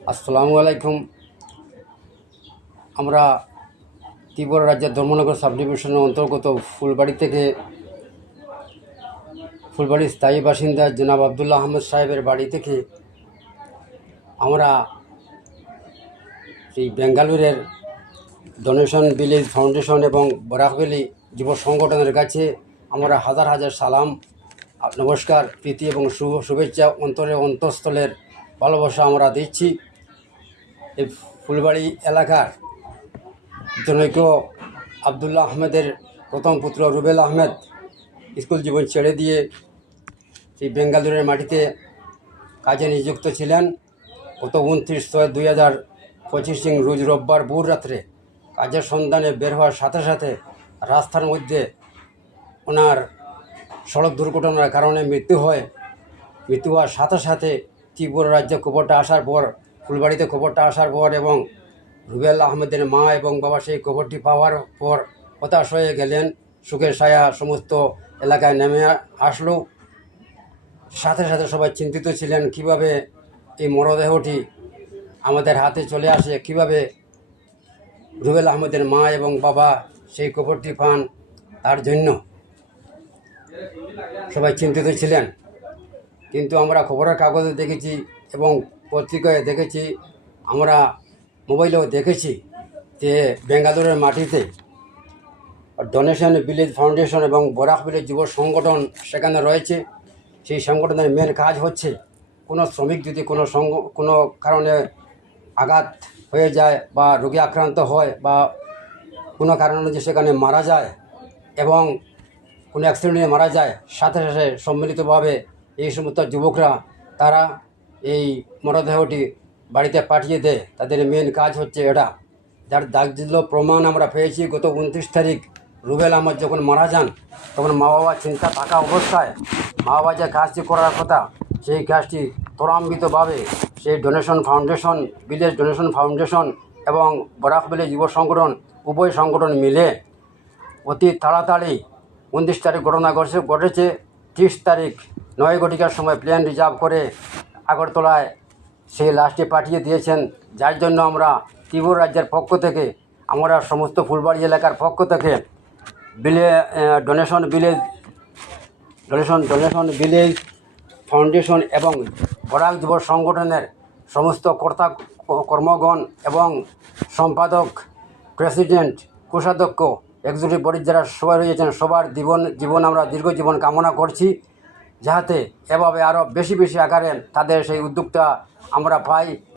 আসসালামু আলাইকুম। আমরা ত্রিপুরা রাজ্যের ধর্মনগর সাব ডিভিশনের অন্তর্গত ফুলবাড়ি থেকে ফুলবাড়ির স্থায়ী বাসিন্দা জনাব আবদুল্লাহ আহমদ সাহেবের বাড়ি থেকে আমরা এই বেঙ্গালুরের ডোনেশন ভিলেজ ফাউন্ডেশন এবং বরাকবেলি যুব সংগঠনের কাছে আমরা হাজার হাজার সালাম, নমস্কার, প্রীতি এবং শুভ শুভেচ্ছা অন্তরে অন্তঃস্থলের ভালোবাসা আমরা দিচ্ছি। এই ফুলবাড়ি এলাকার জনৈক আবদুল্লাহ আহমেদের প্রথম পুত্র রুবেল আহমেদ স্কুল জীবন ছেড়ে দিয়ে সেই বেঙ্গালুরের মাটিতে কাজে নিযুক্ত ছিলেন। গত উনত্রিশ ছয় দুই হাজার পঁচিশ দিন রোজ রোববার ভোর রাত্রে কাজের সন্ধানে বের হওয়ার সাথে সাথে রাস্তার মধ্যে ওনার সড়ক দুর্ঘটনার কারণে মৃত্যু হয়। মৃত্যু হওয়ার সাথে সাথে ত্রিপুরা রাজ্যে খবরটা আসার পর ফুলবাড়িতে খবরটা আসার পর এবং রুবেল আহমেদের মা এবং বাবা সেই খবরটি পাওয়ার পর হতাশ হয়ে গেলেন। সুখের ছায়া সমস্ত এলাকায় নেমে আসলো। সাথে সাথে সবাই চিন্তিত ছিলেন, কীভাবে এই মরদেহটি আমাদের হাতে চলে আসে, কীভাবে রুবেল আহমেদের মা এবং বাবা সেই খবরটি পান তার জন্য সবাই চিন্তিত ছিলেন। কিন্তু আমরা খবরের কাগজে দেখেছি এবং পত্রিকায় দেখেছি, আমরা মোবাইলেও দেখেছি যে বেঙ্গালুরের মাটিতে ডোনেশন ভিলেজ ফাউন্ডেশন এবং বরাক ভিলেজ যুব সংগঠন সেখানে রয়েছে। সেই সংগঠনের মেন কাজ হচ্ছে কোনো শ্রমিক যদি কোনো সঙ্গ, কোনো কারণে আঘাত হয়ে যায় বা রোগী আক্রান্ত হয় বা কোনো কারণে যদি সেখানে মারা যায় এবং কোনো অ্যাক্সিডেন্টে মারা যায়, সাথে সাথে সম্মিলিতভাবে এই সমস্ত যুবকরা, তারা এই মরদেহটি বাড়িতে পাঠিয়ে দেয় তাদের মেন কাজ হচ্ছে এটা। যার দাগজিল্য প্রমাণ আমরা পেয়েছি, গত উনত্রিশ তারিখ রুবেল আহমদ যখন মারা যান, তখন মা বাবা চিন্তা থাকা অবস্থায় মা বাবা যে কাজটি করার কথা, সেই কাজটি ত্বরান্বিতভাবে সেই donation foundation village donation foundation এবং বরাক ভিলেজ যুব সংগঠন, উভয় সংগঠন মিলে অতি তাড়াতাড়ি উনত্রিশ তারিখ ঘটনা ঘটছে, ঘটেছে ত্রিশ তারিখ নয় ঘটিকার সময় প্লেন রিজার্ভ করে আগরতলায় সেই লাশটি পাঠিয়ে দিয়েছেন, যার জন্য আমরা ত্রিপুরা রাজ্যের পক্ষ থেকে, আমরা সমস্ত ফুলবাড়ি এলাকার পক্ষ থেকে বিলে donation village donation donation village foundation এবং বরাক যুব সংগঠনের সমস্ত কর্তা, কর্মগণ এবং সম্পাদক প্রেসিডেন্ট কোষাধ্যক্ষ একজুটি বডির যারা সবাই রয়েছেন, সবার জীবন জীবন আমরা দীর্ঘ জীবন কামনা করছি। যাতে এভাবে আরও বেশি বেশি আকারে তাদের সেই উদ্যোগটা আমরা পাই।